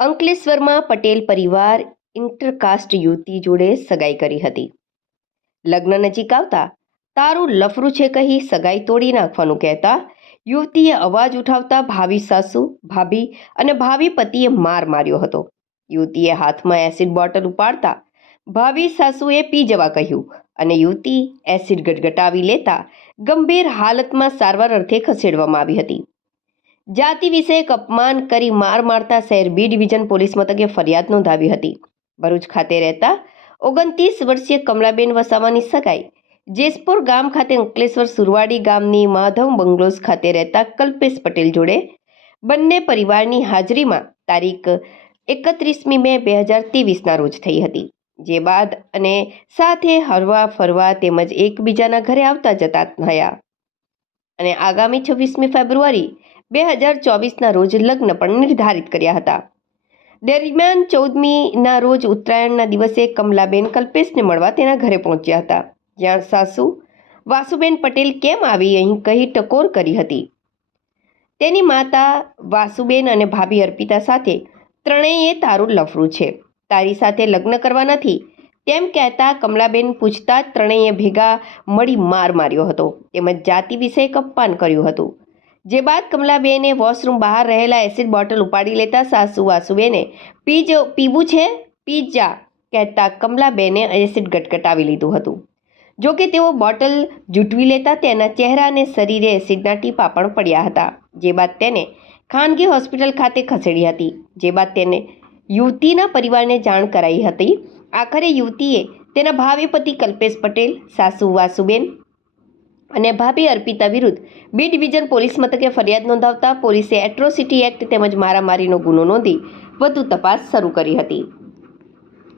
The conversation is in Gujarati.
અંકલેશ્વરમાં પટેલ પરિવાર ઇન્ટરકાસ્ટ યુવતી જોડે સગાઈ કરી હતી. લગ્ન નજીક આવતા તારું લફરું છે કહી સગાઈ તોડી નાખવાનું કહેતા યુવતીએ અવાજ ઉઠાવતા ભાવિ સાસુ, ભાભી અને ભાવિ પતિએ માર માર્યો હતો. યુવતીએ હાથમાં એસિડ બોટલ ઉપાડતા ભાવિ સાસુએ પી જવા કહ્યું અને યુવતી એસિડ ગટગટાવી લેતા ગંભીર હાલતમાં સારવાર અર્થે ખસેડવામાં આવી હતી. જાતિ વિષયક અપમાન કરી માર મારતા શહેર બી ડિવિઝન પોલીસ મથકે ફરિયાદ નોંધાવી હતી. ભરૂચ ખાતે રહેતા 29 વર્ષીય કમલાબેન વસાવાની સગાઈ જેસપુર ગામ ખાતે અંકલેશ્વર સુરવાડી ગામની માધવ બંગલોઝ ખાતે રહેતા કલ્પેશ પટેલ જોડે બંને પરિવારની હાજરીમાં તારીખ 31મી મે 2023ના રોજ થઈ હતી. જે બાદ અને સાથે હરવા ફરવા તેમજ એકબીજાના ઘરે આવતા જતા થયા અને આગામી 26મી ફેબ્રુઆરી 2024ના રોજ લગ્ન પણ નિર્ધારિત કર્યા હતા. દરમિયાન 14મીના રોજ ઉત્તરાયણના દિવસે કમલાબેન કલ્પેશને મળવા તેના ઘરે પહોંચ્યા હતા, જ્યાં સાસુ વાસુબેન પટેલ કેમ આવી અહીં કહી ટકોર કરી હતી. તેની માતા વાસુબેન અને ભાભી અર્પિતા સાથે ત્રણેયએ તારું લફરું છે, તારી સાથે લગ્ન કરવા નથી તેમ કહેતા કમલાબેન પૂછતા જ ત્રણેયએ ભેગા મળી માર માર્યો હતો તેમજ જાતિ વિષયક અપમાન કર્યું હતું. જે બાદ કમલાબેને વોશરૂમ બહાર રહેલા એસિડ બોટલ ઉપાડી લેતા સાસુ વાસુબેને પીવું છે પી જા કહેતા કમલાબેને એસિડ ગટગટાવી લીધું હતું. જોકે તેઓ બોટલ જૂટવી લેતા તેના ચહેરા અને શરીરે એસિડના ટીપા પણ પડ્યા હતા. જે બાદ તેને ખાનગી હોસ્પિટલ ખાતે ખસેડી હતી. જે બાદ તેને યુવતીના પરિવારને જાણ કરાઈ હતી. આખરે યુવતીએ તેના ભાવિ પતિ કલ્પેશ પટેલ, સાસુ વાસુબેન અને ભાભી અર્પિતા વિરુદ્ધ બી ડિવિઝન પોલીસ મથકે ફરિયાદ નોંધાવતા પોલીસે એટ્રોસિટી એક્ટ તેમજ મારામારીનો ગુનો નોંધી વધુ તપાસ શરૂ કરી હતી.